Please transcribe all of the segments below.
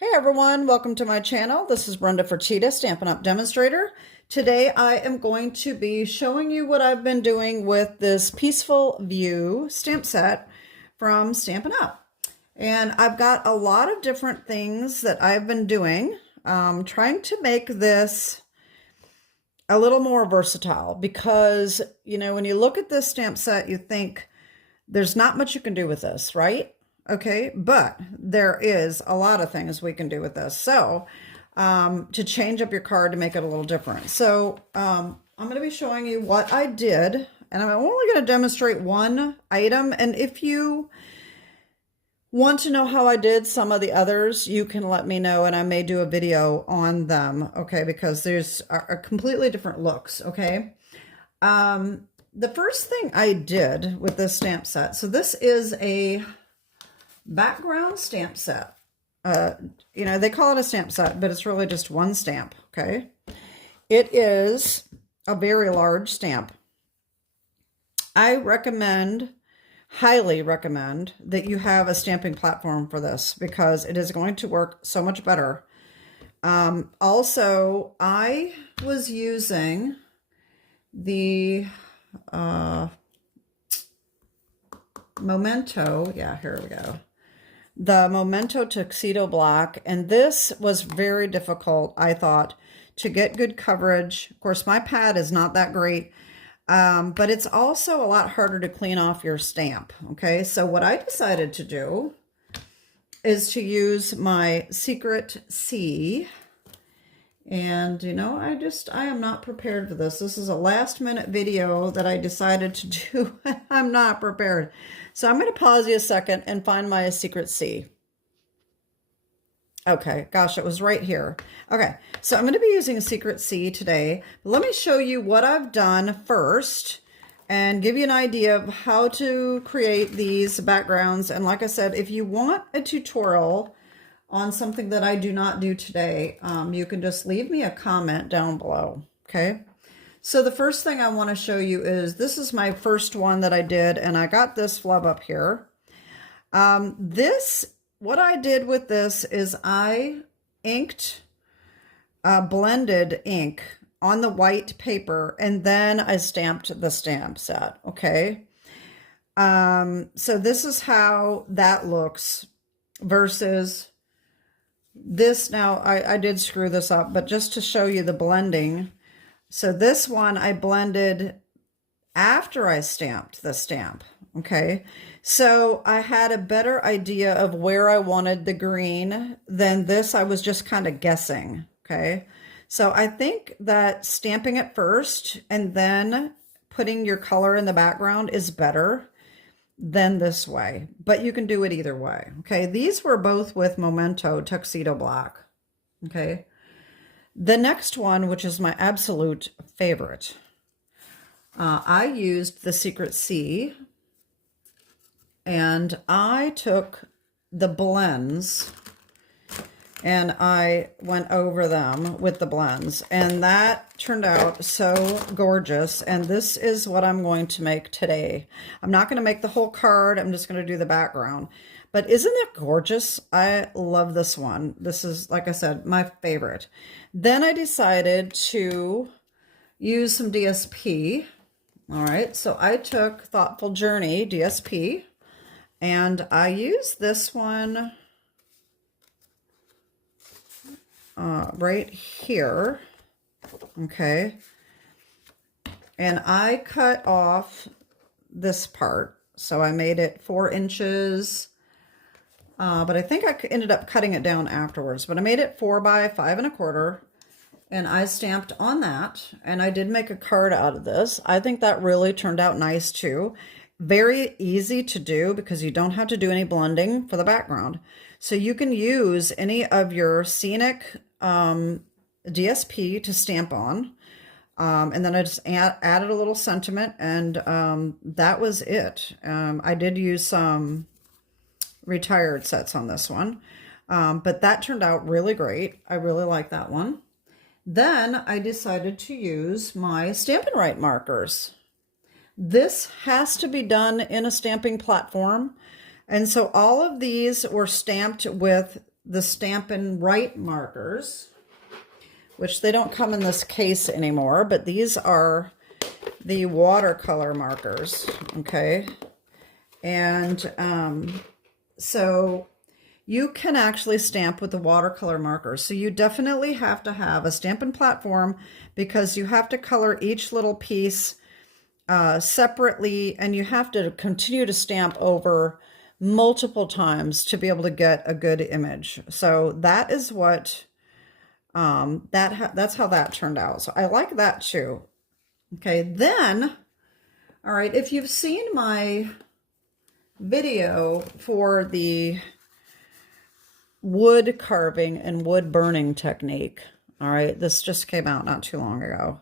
Hey everyone, welcome to my channel. This is Brenda for Cheetah, Stampin' Up! Demonstrator. Today I am going to be showing you what I've been doing with this Peaceful View stamp set from Stampin' Up! And I've got a lot of different things that I've been doing, trying to make this a little more versatile because, you know, when you look at this stamp set, you think there's not much you can do with this, right? Okay, but there is a lot of things we can do with this. So to change up your card to make it a little different. So I'm going to be showing you what I did, and I'm only going to demonstrate one item. And if you want to know how I did some of the others, you can let me know, and I may do a video on them, okay, because there's a completely different looks, okay? The first thing I did with this stamp set, so this is a background stamp set. You know, they call it a stamp set, but it's really just one stamp, okay? It is a very large stamp. I recommend, highly recommend, that you have a stamping platform for this because it is going to work so much better. Also, I was using the Momento, yeah, here we go. The Momento Tuxedo Black, and this was very difficult, I thought, to get good coverage. Of course, my pad is not that great, but it's also a lot harder to clean off your stamp, okay? So what I decided to do is to use my Secret C, and, you know, I am not prepared for this. This is a last-minute video that I decided to do. I'm not prepared. So I'm going to pause you a second and find my Secret C. Okay, gosh, it was right here. Okay, so I'm going to be using a Secret C today. Let me show you what I've done first and give you an idea of how to create these backgrounds. And like I said, if you want a tutorial on something that I do not do today, you can just leave me a comment down below, okay? So the first thing I want to show you is, this is my first one that I did, and I got this flub up here. What I did with this is I inked blended ink on the white paper, and then I stamped the stamp set, okay? So this is how that looks versus this. Now, I did screw this up, but just to show you the blending. So this one I blended after I stamped the stamp, okay? So I had a better idea of where I wanted the green than this. I was just kind of guessing, okay? So I think that stamping it first and then putting your color in the background is better than this way, but you can do it either way, okay? These were both with Momento Tuxedo Black, okay? The next one, which is my absolute favorite, I used the Secret C, and I took the blends and I went over them with the blends, and that turned out so gorgeous. And this is what I'm going to make today. I'm not going to make the whole card. I'm just going to do the background. But isn't that gorgeous? I love this one. This is, like I said, my favorite. Then I decided to use some DSP. All right, so I took Thoughtful Journey DSP, and I used this one right here, okay? And I cut off this part. So I made it 4 inches. But I think I ended up cutting it down afterwards. But I made it 4 by 5 1/4, and I stamped on that. And I did make a card out of this. I think that really turned out nice too. Very easy to do because you don't have to do any blending for the background. So you can use any of your scenic DSP to stamp on. And then I just added a little sentiment, and that was it. I did use some retired sets on this one, but that turned out really great. I really like that one. Then I decided to use my Stampin' Right markers. This has to be done in a stamping platform, and so all of these were stamped with the Stampin' Right markers, which they don't come in this case anymore, but these are the watercolor markers, okay? And so you can actually stamp with the watercolor markers. So you definitely have to have a Stampin' platform because you have to color each little piece separately, and you have to continue to stamp over multiple times to be able to get a good image. So that is what, that's how that turned out. So I like that too. Okay, then, all right, if you've seen my video for the wood carving and wood burning technique, all right, this just came out not too long ago.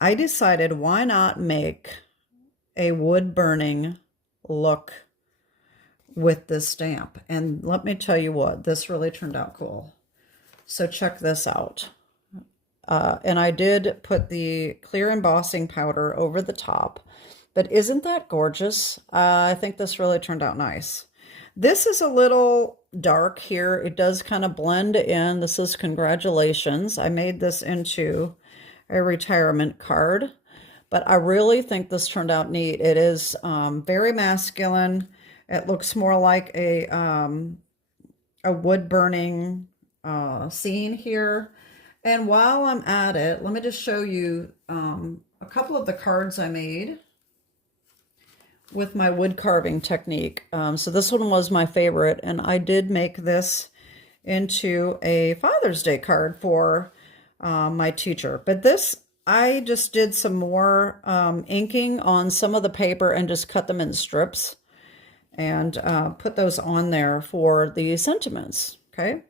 I decided why not make a wood burning look with this stamp. And let me tell you what, this really turned out cool. So check this out. And I did put the clear embossing powder over the top, but isn't that gorgeous? I think this really turned out nice. This is a little dark here. It does kind of blend in. This is congratulations. I made this into a retirement card, but I really think this turned out neat. It is very masculine. It looks more like a wood burning scene here. And while I'm at it, let me just show you a couple of the cards I made with my wood carving technique. So this one was my favorite, and I did make this into a Father's Day card for my teacher. But this, I just did some more inking on some of the paper and just cut them in strips and put those on there for the sentiments, okay?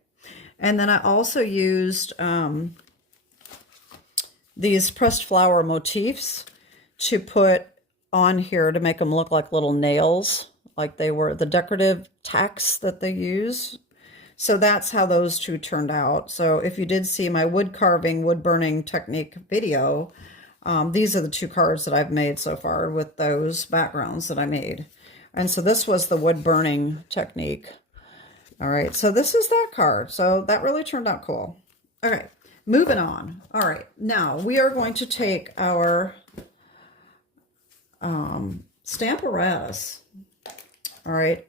And then I also used these pressed flower motifs to put on here to make them look like little nails, like they were the decorative tacks that they use. So that's how those two turned out. So if you did see my wood carving, wood burning technique video, these are the two cards that I've made so far with those backgrounds that I made. And so this was the wood burning technique. All right, so this is that card. So that really turned out cool. All right, moving on. All right, now we are going to take our Stamparatus. All right,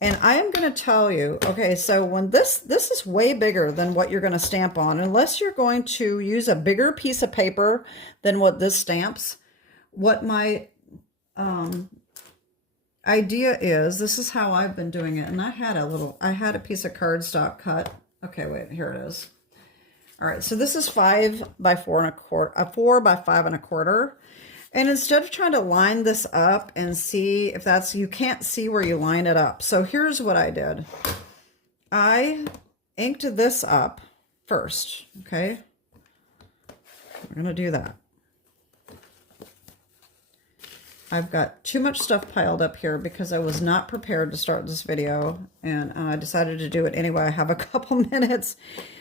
and I am going to tell you, okay, so when this is way bigger than what you're going to stamp on, unless you're going to use a bigger piece of paper than what this stamps. What my idea is, this is how I've been doing it, and I had a piece of cardstock cut. Okay, wait, here it is. All right, so this is 5 by 4 1/4, 4 by 5 1/4. And instead of trying to line this up and see if that's, you can't see where you line it up. So here's what I did. I inked this up first, okay? We're gonna do that. I've got too much stuff piled up here because I was not prepared to start this video, and I decided to do it anyway. I have a couple minutes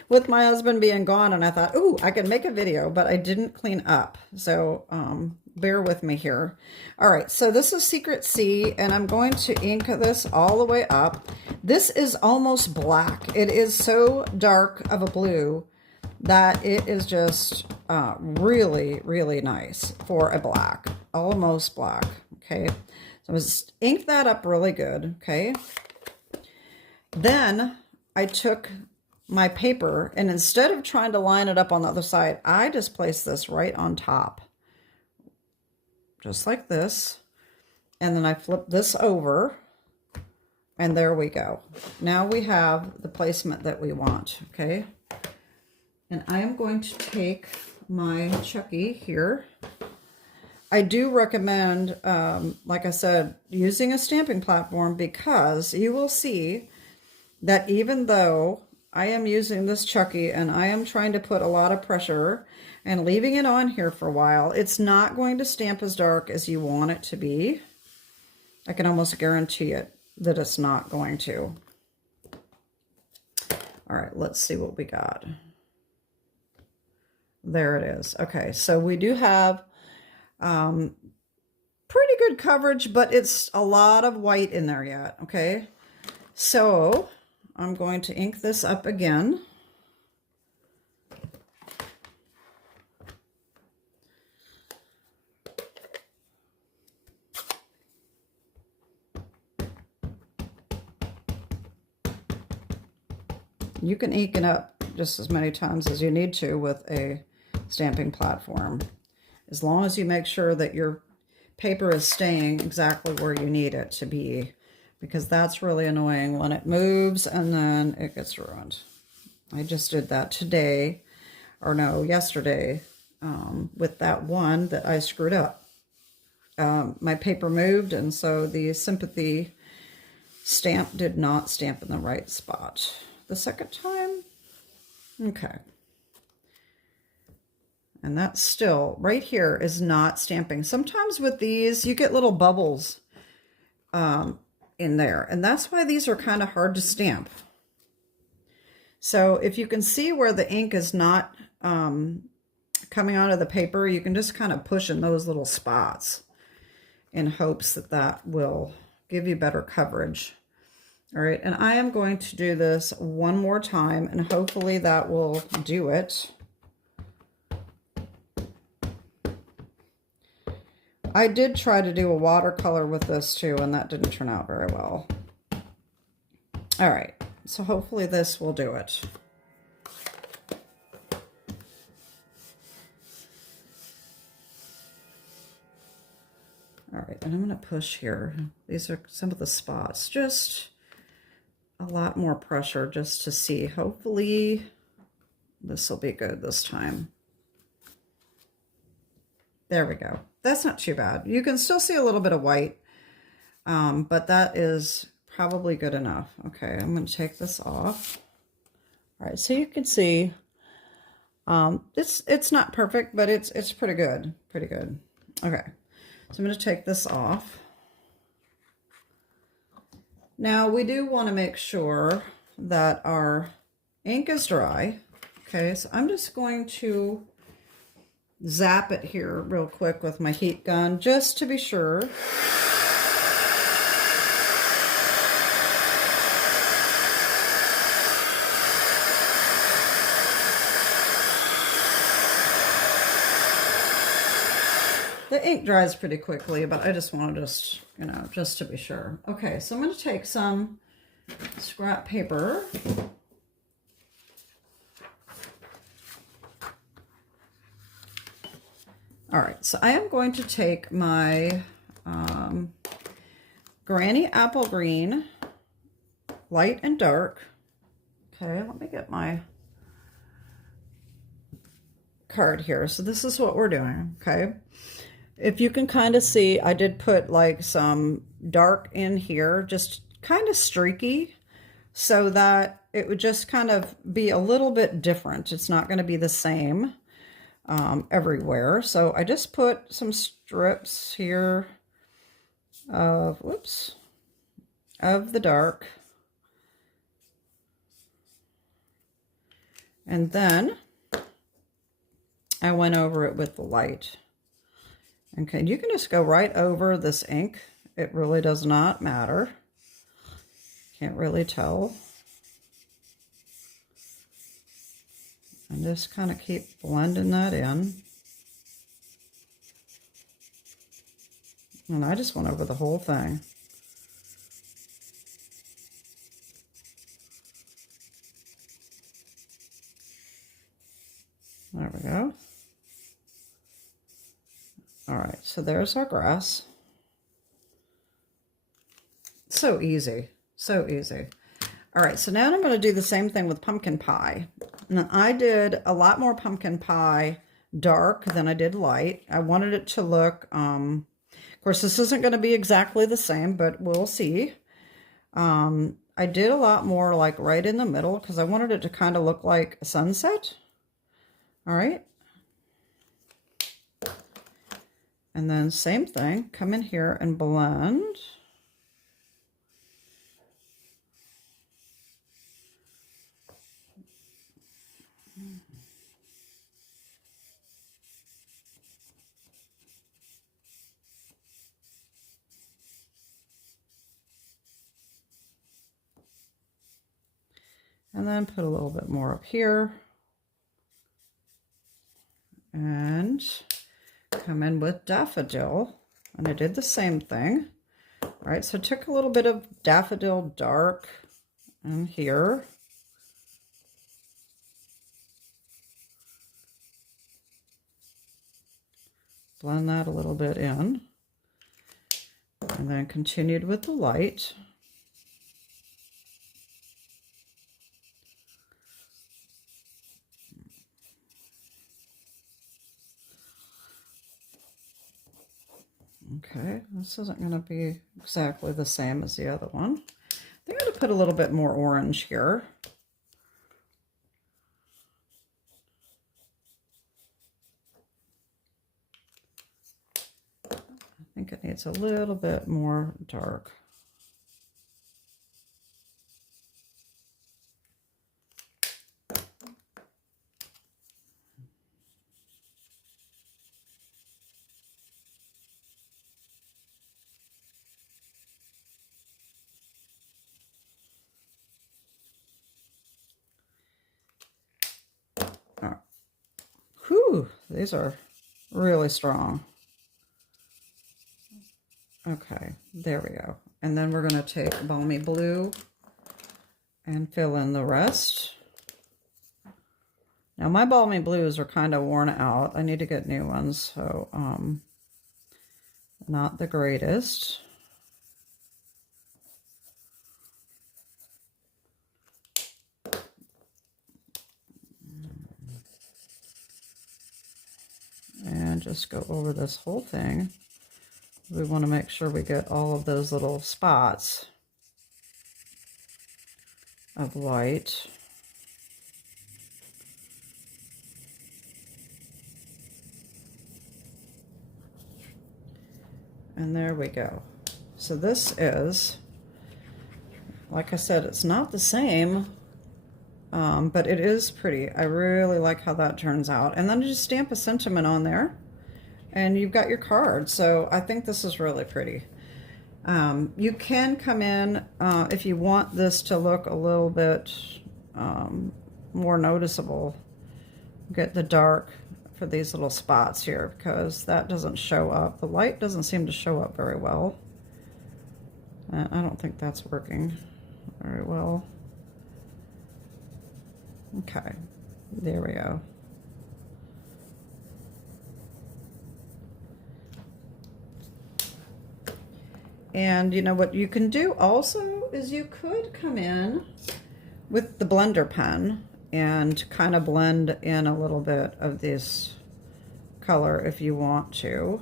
with my husband being gone, and I thought, ooh, I can make a video, but I didn't clean up. So bear with me here. All right, so this is Secret C, and I'm going to ink this all the way up. This is almost black. It is so dark of a blue that it is just really, really nice for a black, almost black, okay? So I'm going to ink that up really good, okay? Then I took my paper, and instead of trying to line it up on the other side, I just placed this right on top, just like this, and then I flip this over, and there we go. Now we have the placement that we want, okay? And I am going to take my Chucky here. I do recommend, like I said, using a stamping platform, because you will see that even though I am using this Chucky and I am trying to put a lot of pressure and leaving it on here for a while, it's not going to stamp as dark as you want it to be. I can almost guarantee it that it's not going to. All right, let's see what we got. There it is. Okay, so we do have pretty good coverage, but it's a lot of white in there yet, okay? So I'm going to ink this up again. You can ink it up just as many times as you need to with a stamping platform, as long as you make sure that your paper is staying exactly where you need it to be, because that's really annoying when it moves and then it gets ruined. I just did that today, or no, yesterday, with that one that I screwed up. My paper moved, and so the sympathy stamp did not stamp in the right spot. The second time, okay. And that's still, right here is not stamping. Sometimes with these, you get little bubbles in there, and that's why these are kind of hard to stamp. So if you can see where the ink is not coming out of the paper, you can just kind of push in those little spots in hopes that that will give you better coverage. All right, and I am going to do this one more time, and hopefully that will do it. I did try to do a watercolor with this too, and that didn't turn out very well. All right, so hopefully this will do it. All right, and I'm going to push here. These are some of the spots, just a lot more pressure just to see. Hopefully this will be good this time. There we go. That's not too bad. You can still see a little bit of white, but that is probably good enough. Okay, I'm going to take this off. All right, so you can see it's not perfect, but it's pretty good. Pretty good. Okay, so I'm going to take this off. Now, we do want to make sure that our ink is dry. Okay, so I'm just going to zap it here real quick with my heat gun, just to be sure. The ink dries pretty quickly, but I just want to just to be sure. Okay, so I'm going to take some scrap paper. All right, so I am going to take my Granny Apple Green, light and dark. Okay, let me get my card here. So this is what we're doing, okay? If you can kind of see, I did put like some dark in here, just kind of streaky, so that it would just kind of be a little bit different. It's not going to be the same everywhere. So I just put some strips here of, of the dark. And then I went over it with the light. Okay, you can just go right over this ink. It really does not matter. Can't really tell. And just kind of keep blending that in. And I just went over the whole thing. There we go. All right, so there's our grass. So easy, so easy. All right, so now I'm going to do the same thing with pumpkin pie. Now, I did a lot more pumpkin pie dark than I did light. I wanted it to look, of course, this isn't going to be exactly the same, but we'll see. I did a lot more like right in the middle because I wanted it to kind of look like a sunset. All right. And then same thing, come in here and blend. And then put a little bit more up here. And come in with Daffodil. And I did the same thing. All right, so I took a little bit of Daffodil Dark in here. Blend that a little bit in. And then continued with the light. Okay, this isn't going to be exactly the same as the other one. I'm going to put a little bit more orange here. I think it needs a little bit more dark. Whew, these are really strong. Okay, there we go. And then we're going to take Balmy Blue and fill in the rest. Now my Balmy Blues are kind of worn out. I need to get new ones, so not the greatest. And just go over this whole thing. We want to make sure we get all of those little spots of white. And there we go. So this is, like I said, it's not the same, but it is pretty. I really like how that turns out. And then just stamp a sentiment on there, and you've got your card. So I think this is really pretty. You can come in, if you want this to look a little bit more noticeable, get the dark for these little spots here, because that doesn't show up. The light doesn't seem to show up very well. I don't think that's working very well. Okay, there we go. And you know what you can do also is you could come in with the blender pen and kind of blend in a little bit of this color if you want to.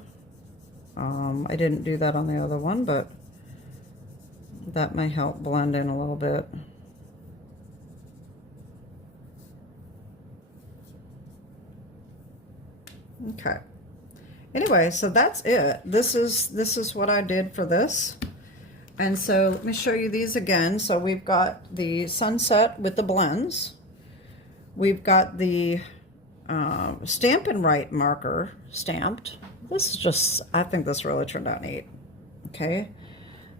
I didn't do that on the other one, but that may help blend in a little bit. Okay. Anyway, so that's it. This is what I did for this. And so let me show you these again. So we've got the sunset with the blends. We've got the Stampin' Right marker stamped. This is just, I think this really turned out neat. Okay.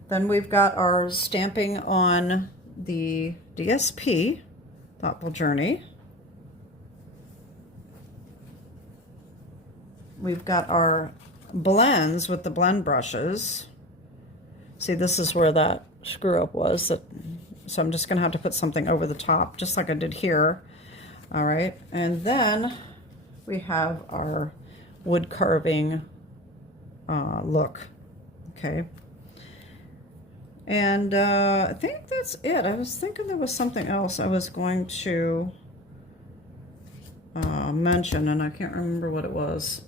Then we've got our stamping on the DSP, Thoughtful Journey. We've got our blends with the blend brushes. See, this is where that screw up was. So I'm just going to have to put something over the top, just like I did here. All right. And then we have our wood carving look. Okay. And I think that's it. I was thinking there was something else I was going to mention, and I can't remember what it was.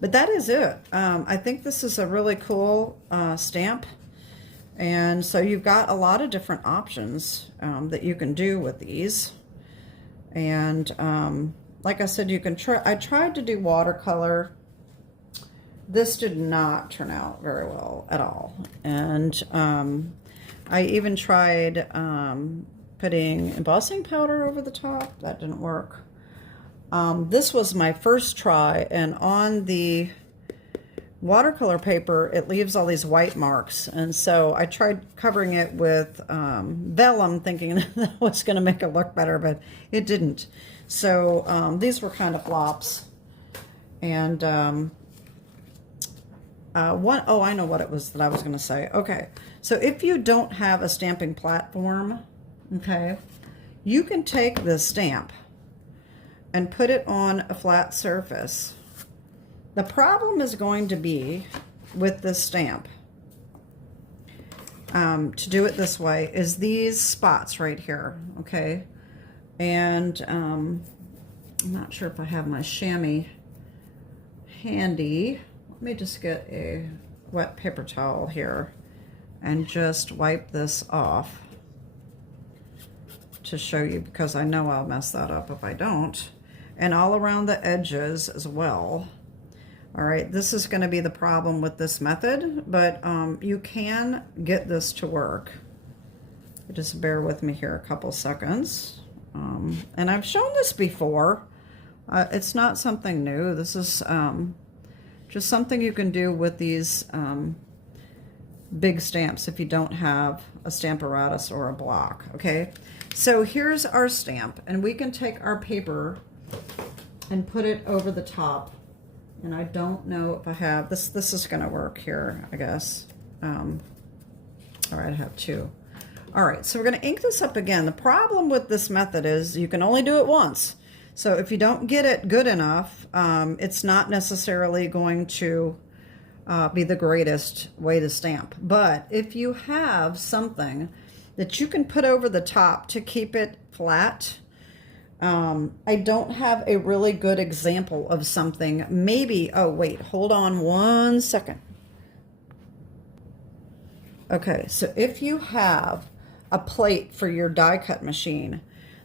But that is it. I think this is a really cool stamp. And so you've got a lot of different options that you can do with these. And like I said, you can try. I tried to do watercolor. This did not turn out very well at all. And I even tried putting embossing powder over the top. That didn't work. This was my first try, and on the watercolor paper, it leaves all these white marks. And so I tried covering it with vellum, thinking that was going to make it look better, but it didn't. So these were kind of flops. And oh, I know what it was that I was going to say. Okay, so if you don't have a stamping platform, okay, you can take this stamp and put it on a flat surface. The problem is going to be with this stamp, to do it this way, is these spots right here, okay? And I'm not sure if I have my chamois handy. Let me just get a wet paper towel here and just wipe this off to show you, because I know I'll mess that up if I don't. And all around the edges as well. All right, this is going to be the problem with this method, but you can get this to work. Just bear with me here a couple seconds. And I've shown this before. It's not something new. This is just something you can do with these big stamps if you don't have a stamparatus or a block, okay? So here's our stamp, and we can take our paper and put it over the top. And I don't know if I have, this is gonna work here, I guess. All right, I have two. All right, so we're gonna ink this up again. The problem with this method is you can only do it once. So if you don't get it good enough, it's not necessarily going to be the greatest way to stamp. But if you have something that you can put over the top to keep it flat, I don't have a really good example of something. Maybe, oh wait, hold on one second. Okay, so if you have a plate for your die cut machine,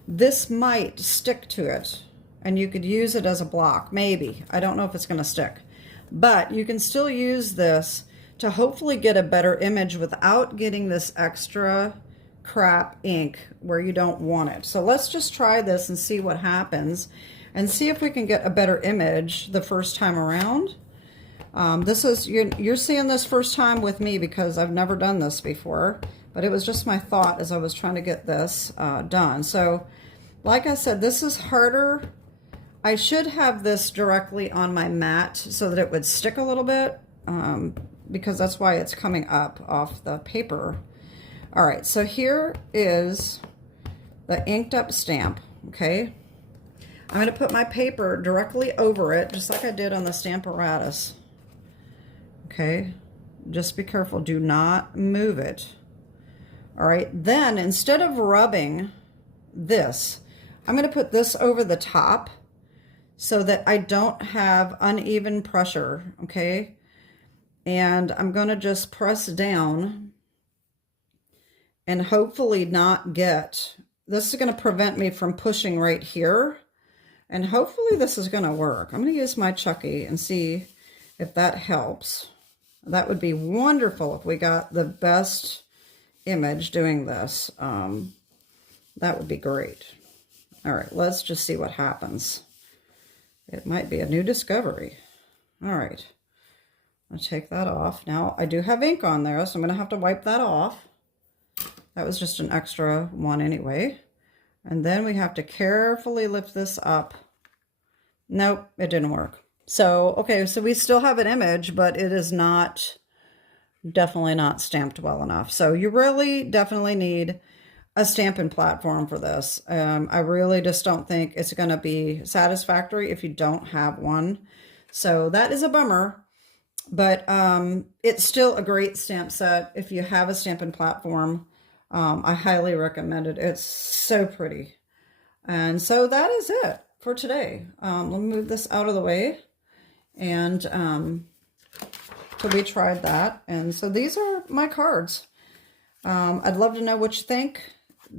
this might stick to it and you could use it as a block, maybe. I don't know if it's gonna stick, but you can still use this to hopefully get a better image without getting this extra crap ink where you don't want it. So let's just try this and see what happens and see if we can get a better image the first time around. This is, you're seeing this first time with me because I've never done this before, but it was just my thought as I was trying to get this done. So like I said, this is harder. I should have this directly on my mat so that it would stick a little bit, because that's why it's coming up off the paper. All right, so here is the inked up stamp, okay? I'm gonna put my paper directly over it, just like I did on the Stamparatus, okay? Just be careful, do not move it. All right, then instead of rubbing this, I'm gonna put this over the top so that I don't have uneven pressure, okay? And I'm gonna just press down and hopefully not get, this is gonna prevent me from pushing right here. And hopefully this is gonna work. I'm gonna use my Chucky and see if that helps. That would be wonderful if we got the best image doing this. That would be great. All right, let's just see what happens. It might be a new discovery. All right, I'll take that off. Now I do have ink on there, so I'm gonna have to wipe that off. That was just an extra one anyway. And then we have to carefully lift this up. Nope, it didn't work. So, okay, so we still have an image, but it is not, definitely not stamped well enough. So you really definitely need a stamping platform for this. I really just don't think it's gonna be satisfactory if you don't have one. So that is a bummer, but it's still a great stamp set. If you have a stamping platform, I highly recommend it. It's so pretty. And so that is it for today. Let me move this out of the way. And so we tried that. And so these are my cards. I'd love to know what you think.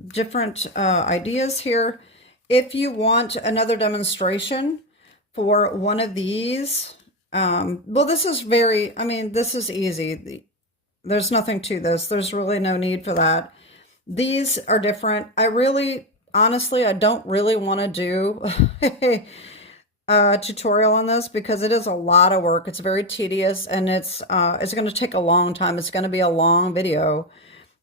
Different ideas here. If you want another demonstration for one of these, well, this is very, I mean, this is easy. There's nothing to this. There's really no need for that. These are different. I really, honestly, I don't really want to do tutorial on this because it is a lot of work. It's very tedious, and it's going to take a long time. It's going to be a long video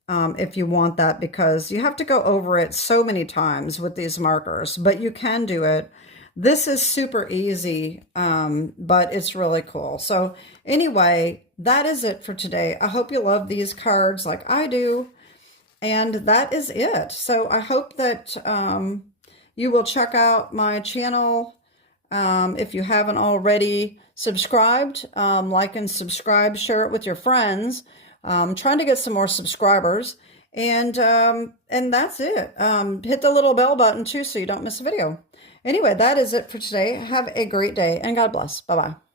if you want that, because you have to go over it so many times with these markers, but you can do it. This is super easy, but it's really cool. So anyway, that is it for today. I hope you love these cards like I do, and that is it. So I hope that you will check out my channel. If you haven't already subscribed, like and subscribe, share it with your friends. Trying to get some more subscribers, and that's it. Hit the little bell button too so you don't miss a video. Anyway, that is it for today. Have a great day, and God bless. Bye-bye.